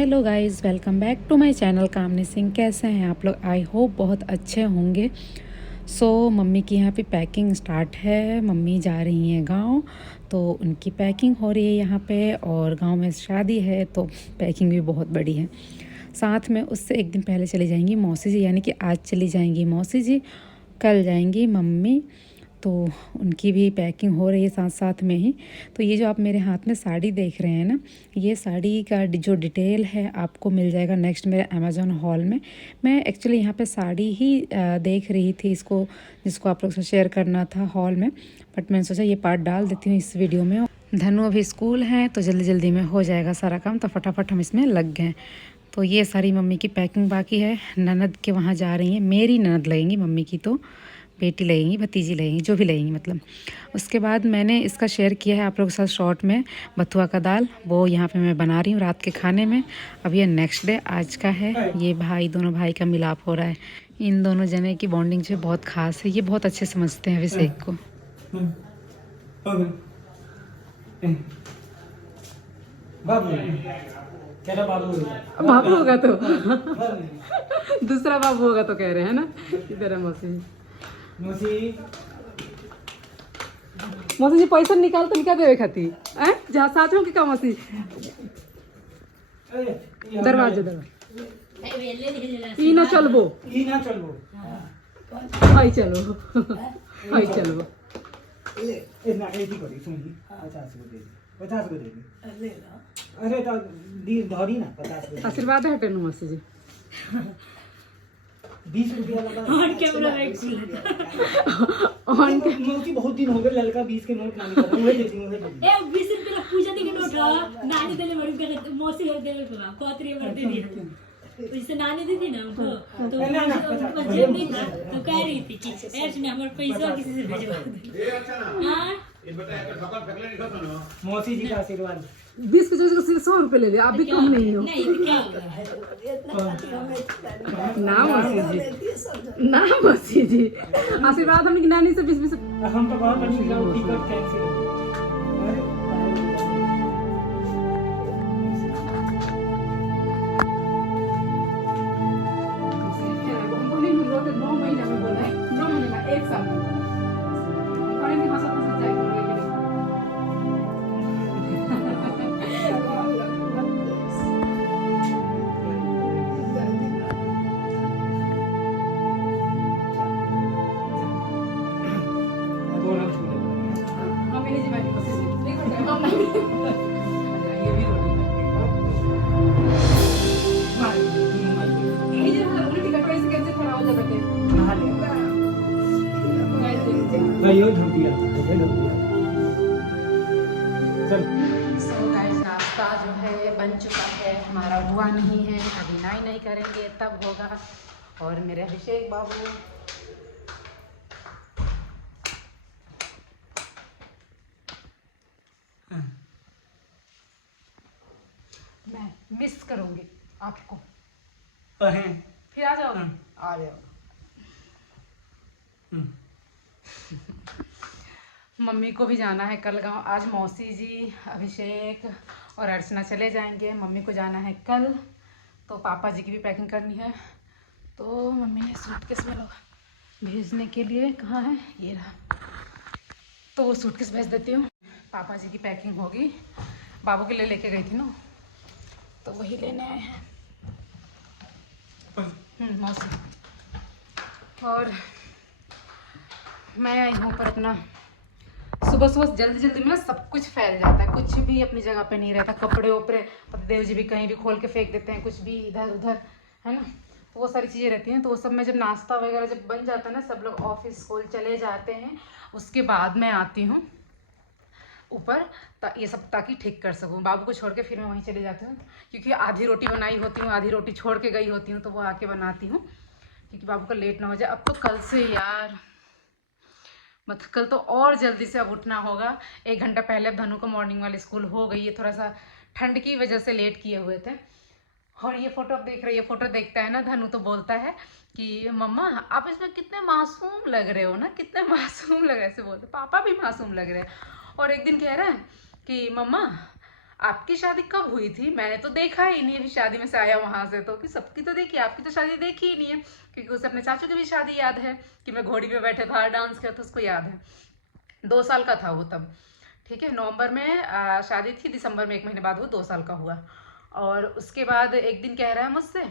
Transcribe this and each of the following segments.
Hello guys, welcome back to my channel Kamni Singh. कैसे हैं आप लोग? आई होप बहुत अच्छे होंगे। मम्मी की यहाँ पे पैकिंग स्टार्ट है। मम्मी जा रही हैं गांव, तो उनकी पैकिंग हो रही है यहाँ पे। और गांव में शादी है तो पैकिंग भी बहुत बड़ी है। साथ में उससे एक दिन पहले चली जाएंगी मौसी जी, यानी कि आज चली जाएंगी मौसी जी, कल जाएंगी मम्मी। तो उनकी भी पैकिंग हो रही है साथ साथ में ही। तो ये जो आप मेरे हाथ में साड़ी देख रहे हैं ना, ये साड़ी का जो डिटेल है आपको मिल जाएगा नेक्स्ट मेरे अमेज़ॉन हॉल में। मैं एक्चुअली यहाँ पे साड़ी ही देख रही थी इसको, जिसको आप लोग से शेयर करना था हॉल में, बट मैंने सोचा ये पार्ट डाल देती हूँ इस वीडियो में। धनु अभी स्कूल है तो जल्दी जल्दी में हो जाएगा सारा काम, तो फटाफट हम इसमें लग गए। तो ये सारी मम्मी की पैकिंग बाकी है। ननद के वहाँ जा रही हैं, मेरी ननद लगेंगी, मम्मी की तो बेटी लगेंगी, भतीजी लगेंगी, जो भी लगेंगी मतलब। उसके बाद मैंने इसका शेयर किया है आप लोगों के साथ शॉर्ट में, बथुआ का दाल, वो यहाँ पे मैं बना रही हूँ रात के खाने में। अब ये नेक्स्ट डे आज का है। ये दोनों भाई का मिलाप हो रहा है। इन दोनों जने की बॉन्डिंग जो बहुत खास है, ये बहुत अच्छे समझते हैं अभिषेक को। बाबू होगा तो दूसरा बाबू होगा तो कह रहे हैं ना। इधर है मौसी। मौसी जी पैसा निकाल तो क्या देवे खाती हैं? जहाँ साथ में क्या मौसी दरवाजे ई ना चलबो हाय चलो हाय चलो। आशीर्वाद है टेनु मौसी जी। 20 रुपया लगा ऑन कैमरा मोती बहुत दिन हो गए, लड़का 20 के नोट नानी कर मुझे दे दी ए 20 रुपया का पूजा दी के नोट नानी देले बड़ी का मौसी हो देले का कोतरी बढ़ते दी तो इससे नानी दी थी ना उनको, तो उनको जेब नहीं था तो कह रही थी कि ऐसे ने हमारे पैसा किसी से भेजवा दे। हां ये बता एक ठोकर फेंकले नहीं था ना मौसी जी का आशीर्वाद 20 के जगह 100 रुपए ले ले, आप भी कम नहीं हो। नहीं तो क्या होगा ना मौसी जी, ना मौसी जी, आशीर्वाद हम नानी से 20 हम तो बहुत अच्छी टिकट कैंसिल। नाश्ता जो है बन चुका है, हमारा हुआ नहीं है, अभी नहीं करेंगे तब होगा। और मेरे अभिषेक बाबू मैं मिस करूंगी आपको। फिर आ जाओगे? आ जाओ। मम्मी को भी जाना है कल गांव। आज मौसी जी, अभिषेक और अर्चना चले जाएंगे, मम्मी को जाना है कल। तो पापा जी की भी पैकिंग करनी है। तो मम्मी ने सूटकेस में भेजने के लिए कहाँ है, ये रहा, तो वो सूटकेस भेज देती हूँ। पापा जी की पैकिंग होगी, बाबू के लिए लेके गई थी ना, तो वही लेने आए हैं मौसी। और मैं आई हूँ पर अपना सुबह सुबह जल्दी जल्दी में ना सब कुछ फैल जाता है, कुछ भी अपनी जगह पे नहीं रहता। कपड़े उपड़े देव जी भी कहीं भी खोल के फेंक देते हैं, कुछ भी इधर उधर, है ना। तो वो सारी चीज़ें रहती हैं। तो वो सब में जब नाश्ता वगैरह जब बन जाता है ना, सब लोग ऑफिस स्कूल चले जाते हैं, उसके बाद मैं आती हूँ ऊपर ये सब ताकि ठीक कर सकूँ। बाबू को छोड़ के फिर मैं वहीं चली जाती हूँ, क्योंकि आधी रोटी बनाई होती हूँ, आधी रोटी छोड़ के गई होती हूँ, तो वो आके बनाती हूँ, क्योंकि बाबू का लेट ना हो जाए। अब तो कल से यार कल तो और जल्दी से अब उठना होगा। 1 घंटा पहले अब धनु को मॉर्निंग वाली स्कूल हो गई है, थोड़ा सा ठंड की वजह से लेट किए हुए थे। और ये फोटो आप देख रहे हैं, ये फोटो देखता है ना धनु तो बोलता है कि मम्मा आप इसमें कितने मासूम लग रहे हो ना, कितने मासूम लग रहे, ऐसे बोलते, पापा भी मासूम लग रहे हैं। और एक दिन कह रहा है कि मम्मा आपकी शादी कब हुई थी? मैंने तो देखा ही नहीं, अभी शादी में से आया वहां से तो, कि सबकी तो देखी, आपकी तो शादी देखी ही नहीं है, क्योंकि उसे अपने चाचू की भी शादी याद है कि मैं घोड़ी पे बैठे था, डांस किया था, उसको याद है। 2 साल का था वो तब, ठीक है। नवंबर में शादी थी, दिसंबर में 1 महीने बाद वो 2 साल का हुआ। और उसके बाद एक दिन कह रहा है मुझसे,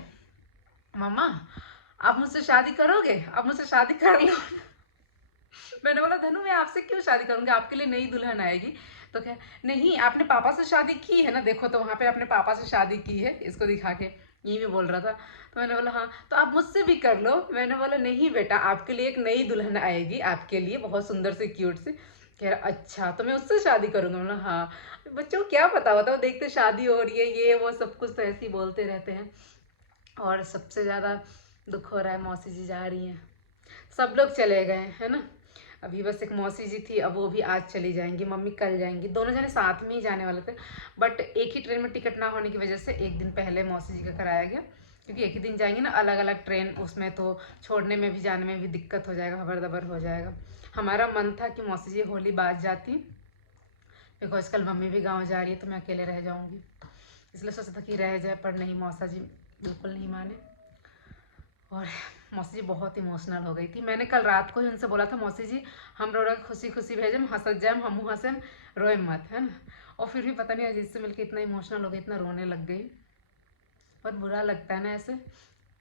मम्मा आप मुझसे शादी करोगे, आप मुझसे शादी कर लो। मैंने बोला धनु मैं आपसे क्यों शादी करूंगी, आपके लिए नई दुल्हन आएगी। तो क्या, नहीं आपने पापा से शादी की है ना, देखो तो वहां पे आपने पापा से शादी की है, इसको दिखा के यही भी बोल रहा था। तो मैंने बोला हाँ, तो आप मुझसे भी कर लो। मैंने बोला नहीं बेटा, आपके लिए एक नई दुल्हन आएगी, आपके लिए बहुत सुंदर से क्यूट से। कह रहा अच्छा तो मैं उससे शादी करूंगा। बोला हाँ। बच्चों को क्या पता होता है, वो देखते शादी हो रही है ये वो सब कुछ तो ऐसे ही बोलते रहते हैं। और सबसे ज़्यादा दुख हो रहा है, मौसी जी जा रही हैं, सब लोग चले गए है ना, अभी बस एक मौसी जी थी, अब वो भी आज चली जाएंगी, मम्मी कल जाएंगी, दोनों जने साथ में ही जाने वाले थे, बट एक ही ट्रेन में टिकट ना होने की वजह से एक दिन पहले मौसी जी का कराया गया, क्योंकि एक ही दिन जाएंगे ना अलग अलग ट्रेन, उसमें तो छोड़ने में भी जाने में भी दिक्कत हो जाएगा, हबर दबर हो जाएगा। हमारा मन था कि मौसी जी होली बाद जाती, बिकॉज कल मम्मी भी गाँव जा रही है तो मैं अकेले रह जाऊँगी, इसलिए सोचा था कि रह जाए, पर नहीं, मौसा जी बिल्कुल नहीं माने। और मौसी जी बहुत इमोशनल हो गई थी। मैंने कल रात को ही उनसे बोला था मौसी जी हम रोड़ा खुशी खुशी भेजम, हंसत जाम, हमू हंसम, रोए मत, है ना। और फिर भी पता नहीं अजीत से मिलकर इतना इमोशनल हो गई, इतना रोने लग गई। बहुत बुरा लगता है ना ऐसे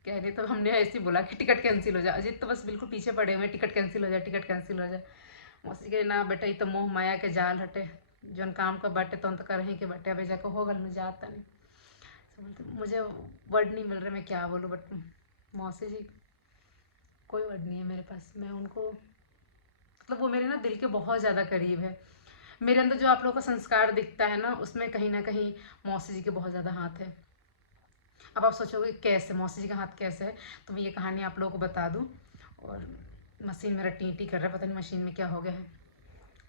कह रही। तो हमने ऐसे ही बोला कि टिकट कैंसिल हो जाए, अजीत तो बस बिल्कुल पीछे पड़े हुए, टिकट कैंसिल हो जाए, टिकट कैंसिल हो जाए। मौसी कहे ना बेटा, ये तो मोह माया के जाल हटे, जौन काम का बटे तो करें कि बटे, अभी जाकर हो गल में जाता नहीं। मुझे वर्ड नहीं मिल रहे मैं क्या बोलूँ, बट मौसी जी कोई वर्ड नहीं है मेरे पास। मैं उनको मतलब वो मेरे ना दिल के बहुत ज़्यादा करीब है। मेरे अंदर जो आप लोगों का संस्कार दिखता है ना, उसमें कहीं ना कहीं मौसी जी के बहुत ज़्यादा हाथ है। अब आप सोचोगे कैसे मौसी जी का हाथ कैसे है, तो मैं ये कहानी आप लोगों को बता दूँ। और मशीन मेरा टी टी कर रहा है, पता नहीं मशीन में क्या हो गया है।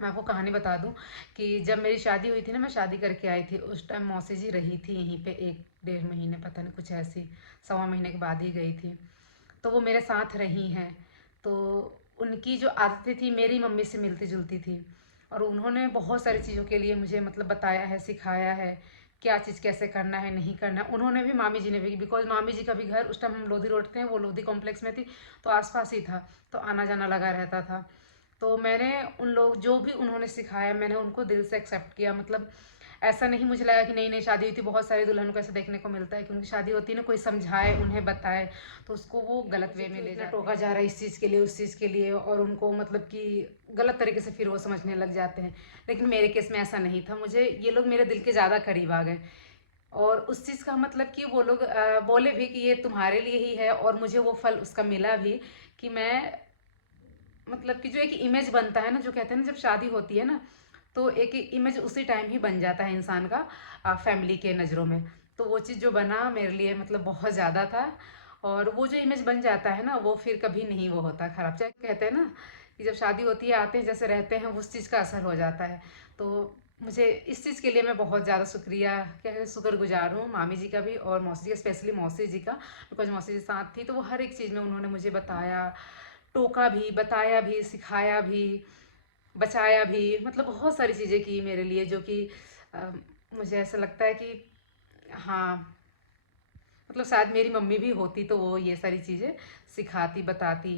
मैं आपको कहानी बता दूं कि जब मेरी शादी हुई थी ना, मैं शादी करके आई थी, उस टाइम मौसी जी रही थी यहीं पे 1-1.5 महीने, पता नहीं कुछ ऐसी, 1.25 महीने के बाद ही गई थी। तो वो मेरे साथ रही हैं, तो उनकी जो आदतें थी मेरी मम्मी से मिलती जुलती थी। और उन्होंने बहुत सारी चीज़ों के लिए मुझे मतलब बताया है, सिखाया है, क्या चीज़ कैसे करना है नहीं करना है। उन्होंने भी, मामी जी ने भी, बिकॉज मामी जी का भी घर उस टाइम हम लोधी रोड थे, वो लोधी कॉम्प्लेक्स में थी, तो आसपास ही था, तो आना जाना लगा रहता था। तो मैंने उन लोग जो भी उन्होंने सिखाया, मैंने उनको दिल से एक्सेप्ट किया। मतलब ऐसा नहीं मुझे लगा कि नई नई शादी हुई थी, बहुत सारी दुल्हनों को ऐसा देखने को मिलता है कि उनकी शादी होती है ना, कोई समझाए उन्हें बताए तो उसको वो गलत वे में ले जाते, टोका जा रहा है इस चीज़ के लिए उस चीज़ के लिए, और उनको मतलब कि गलत तरीके से फिर वो समझने लग जाते हैं। लेकिन मेरे केस में ऐसा नहीं था, मुझे ये लोग मेरे दिल के ज़्यादा करीब आ गए। और उस चीज़ का मतलब कि वो लोग बोले भी कि ये तुम्हारे लिए ही है, और मुझे वो फल उसका मिला भी कि मैं मतलब कि जो एक इमेज बनता है ना, जो कहते हैं ना जब शादी होती है ना, तो एक इमेज उसी टाइम ही बन जाता है इंसान का फैमिली के नज़रों में। तो वो चीज़ जो बना मेरे लिए मतलब बहुत ज़्यादा था। और वो जो इमेज बन जाता है ना, वो फिर कभी नहीं वो होता खराब। चाहे कहते हैं ना कि जब शादी होती है आते हैं जैसे रहते हैं, उस चीज़ का असर हो जाता है। तो मुझे इस चीज़ के लिए मैं बहुत ज़्यादा शुक्रिया क्या कहते शुक्रगुजार हूँ मामी जी का भी और मौसी जी का, स्पेशली मौसी जी का, बिकॉज मौसी जी साथ थी तो वो हर एक चीज़ में उन्होंने मुझे बताया, टोका भी, बताया भी, सिखाया भी, बचाया भी, मतलब बहुत सारी चीज़ें की मेरे लिए, जो कि मुझे ऐसा लगता है कि हाँ, मतलब शायद मेरी मम्मी भी होती तो वो ये सारी चीज़ें सिखाती, बताती,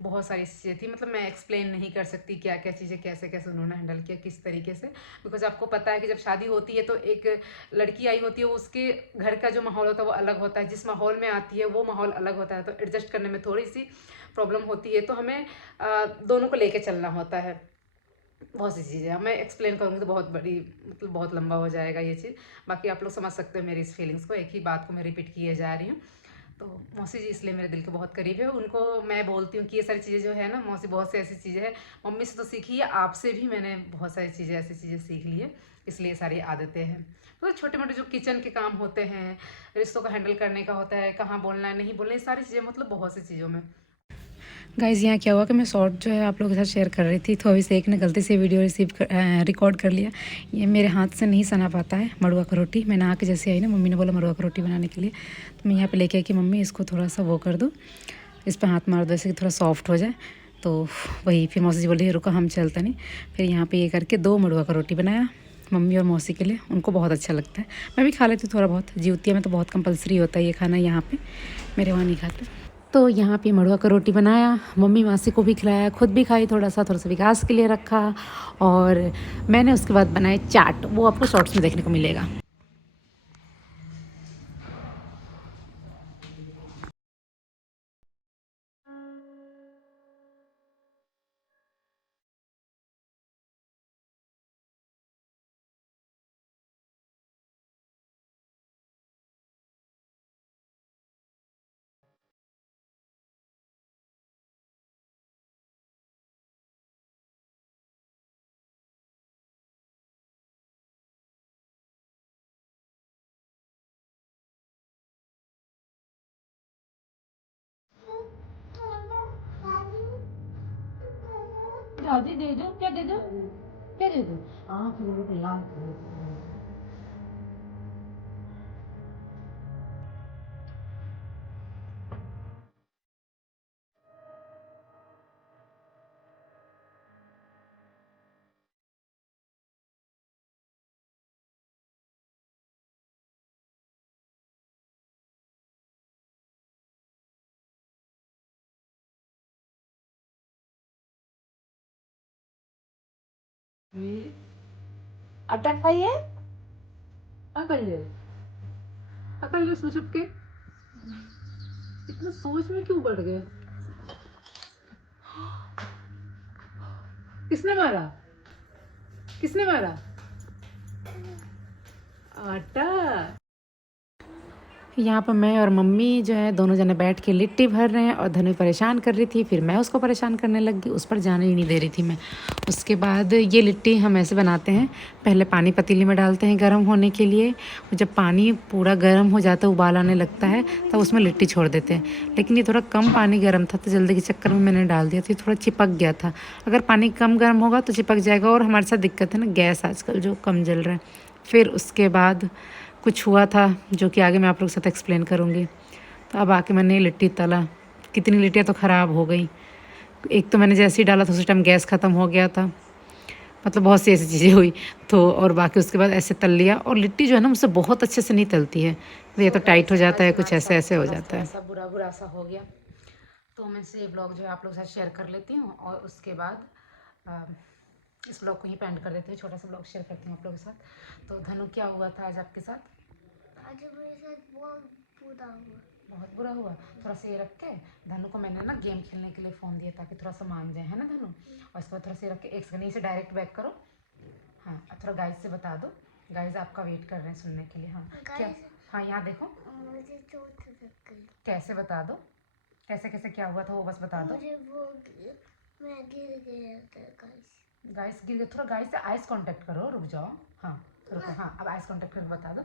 बहुत सारी चीज़ें थी। मतलब मैं एक्सप्लेन नहीं कर सकती क्या क्या चीज़ें कैसे कैसे उन्होंने हैंडल किया, किस तरीके से। बिकॉज आपको पता है कि जब शादी होती है तो एक लड़की आई होती है, उसके घर का जो माहौल होता है वो अलग होता है, जिस माहौल में आती है वो माहौल अलग होता है, तो एडजस्ट करने में थोड़ी सी प्रॉब्लम होती है। तो हमें दोनों को लेके चलना होता है। बहुत सी चीज़ें मैं एक्सप्लेन करूँगी तो बहुत बड़ी मतलब बहुत लंबा हो जाएगा ये चीज़। बाकी आप लोग समझ सकते हो मेरी इस फीलिंग्स को, एक ही बात को मैं रिपीट किए जा रही हूँ। तो मौसी जी इसलिए मेरे दिल के बहुत करीब है। उनको मैं बोलती हूँ कि ये सारी चीज़ें जो है ना मौसी, बहुत सी ऐसी चीज़ें हैं मम्मी से तो सीखी है, आपसे भी मैंने बहुत सारी चीज़ें ऐसी चीज़ें सीख ली है, इसलिए सारी आदतें हैं। तो छोटे मोटे जो किचन के काम होते हैं, रिश्तों को हैंडल करने का होता है, कहाँ बोलना है नहीं बोलना, ये सारी चीज़ें मतलब बहुत सी चीज़ों में। गाइज़ यहाँ क्या हुआ कि मैं शॉर्ट जो है आप लोगों के साथ शेयर कर रही थी, तो अभी से एक ने गलती से वीडियो रिकॉर्ड कर लिया। ये मेरे हाथ से नहीं सना पाता है मड़ुआ का रोटी। मैं नहा के जैसे आई ना, मम्मी ने बोला मड़ुआ का रोटी बनाने के लिए, तो मैं यहाँ पे लेके आई कि मम्मी इसको थोड़ा सा वो कर दो, इस पर हाथ मार दो ऐसे कि थोड़ा सॉफ्ट हो जाए। तो वही फिर मौसी जी बोली रुको हम चलते नहीं। फिर यहाँ पर ये करके 2 मड़ुआ का रोटी बनाया, मम्मी और मौसी के लिए, उनको बहुत अच्छा लगता है। मैं भी खा लेती हूँ थोड़ा बहुत, जिउतिया में तो बहुत कंपलसरी होता है ये खाना, यहाँ पे मेरे वहाँ नहीं खाते। तो यहाँ पे मड़ुआ का रोटी बनाया, मम्मी मासी को भी खिलाया, खुद भी खाई, थोड़ा सा विकास के लिए रखा। और मैंने उसके बाद बनाए चाट, वो आपको शॉर्ट्स में देखने को मिलेगा। दादी दे दो, क्या दे दो, क्या दे दो? हाँ फिर वो लाल आटा खाइए, अकल अकल उसमें छुप के इतना सोच में क्यों बढ़ गए? किसने मारा, किसने मारा? आटा। यहाँ पर मैं और मम्मी जो है दोनों जने बैठ के लिट्टी भर रहे हैं, और धनु परेशान कर रही थी, फिर मैं उसको परेशान करने लग गई, उस पर जाने ही नहीं दे रही थी मैं। उसके बाद ये लिट्टी हम ऐसे बनाते हैं, पहले पानी पतीली में डालते हैं गर्म होने के लिए, जब पानी पूरा गर्म हो जाता है, उबाल आने लगता है, तब उसमें लिट्टी छोड़ देते हैं। लेकिन ये थोड़ा कम पानी गर्म था, तो जल्दी के चक्कर में मैंने डाल दिया, तो ये थोड़ा चिपक गया था। अगर पानी कम गर्म होगा तो चिपक जाएगा, और हमारे साथ दिक्कत है ना, गैस आजकल जो कम जल रहा है। फिर उसके बाद कुछ हुआ था जो कि आगे मैं आप लोग के साथ एक्सप्लेन करूँगी। तो अब आके मैंने लिट्टी तला, कितनी लिट्टियाँ तो ख़राब हो गई। एक तो मैंने जैसे ही डाला था उस टाइम गैस ख़त्म हो गया था, मतलब बहुत सी ऐसी चीज़ें हुई। तो और बाकी उसके बाद ऐसे तल लिया, और लिट्टी जो है ना मुझसे बहुत अच्छे से नहीं तलती है, तो ये तो टाइट हो जाता है, कुछ ऐसे ऐसे हो जाता है। सब बुरा बुरा सा हो गया, तो मैं से ये ब्लॉग जो है आप लोग के साथ शेयर कर लेती हूँ, और उसके बाद इस ब्लॉग को ही पेंड कर देती हूँ, छोटा सा ब्लॉग शेयर करती हूँ आप लोगों के साथ। तो धनु, क्या हुआ था आज आपके साथ? आज मेरे साथ बहुत बुरा हुआ। बहुत बुरा हुआ। थोड़ा सा ये रख के, धनु को मैंने ना गेम खेलने के लिए फ़ोन दिया ताकि थोड़ा सा मान जाए, है ना धनु? और इसके बाद थोड़ा सा ये रख के, एक सेकंड, इसे डायरेक्ट बैक करो। हाँ, अब थोड़ा गाइस से बता दो, गाइस आपका वेट कर रहे हैं सुनने के लिए। हाँ क्या? हाँ यहाँ देखो, मुझे चोट लग गई। कैसे बता दो, कैसे कैसे क्या हुआ था वो बस बता दो। मुझे वो मैं गिर गया था गाइस। गाइस गिर गए, थोड़ा गाइस से आइस कांटेक्ट करो, रुक जाओ। हाँ रुको, हाँ अब आइस कांटेक्ट करके बता दो।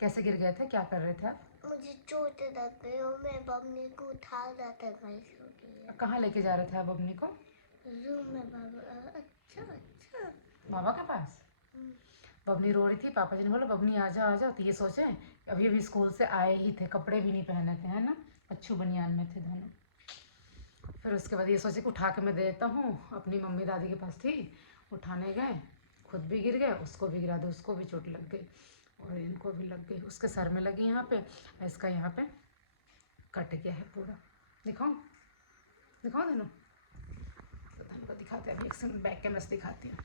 कैसे गिर गए थे, क्या कर रहे थे आप? मुझे चोट लग गई और मैं बमनी को उठा रहा था गाइस। कहाँ लेके जा रहे थे आप अपनी को? रूम में बाबा। अच्छा अच्छा। बाबा के पास। बबनी रो रही थी, पापा जी ने बोला बबनी आ जा आ जा, तो ये सोचे अभी अभी स्कूल से आए ही थे, कपड़े भी नहीं पहने थे, है ना, अच्छू बनियान में थे दोनों। फिर उसके बाद ये सोचे कि उठा के मैं दे देता हूँ, अपनी मम्मी दादी के पास थी, उठाने गए, खुद भी गिर गए, उसको भी गिरा दे, उसको भी चोट लग गई, और इनको भी लग गई, उसके सर में लगी यहाँ पे, इसका यहाँ पे कट गया है पूरा। दिखाऊँ, दिखाऊँ धनु? तो धनु को दिखाते हैं अभी, एक सेकंड बैक कैमरा से दिखाती हूँ।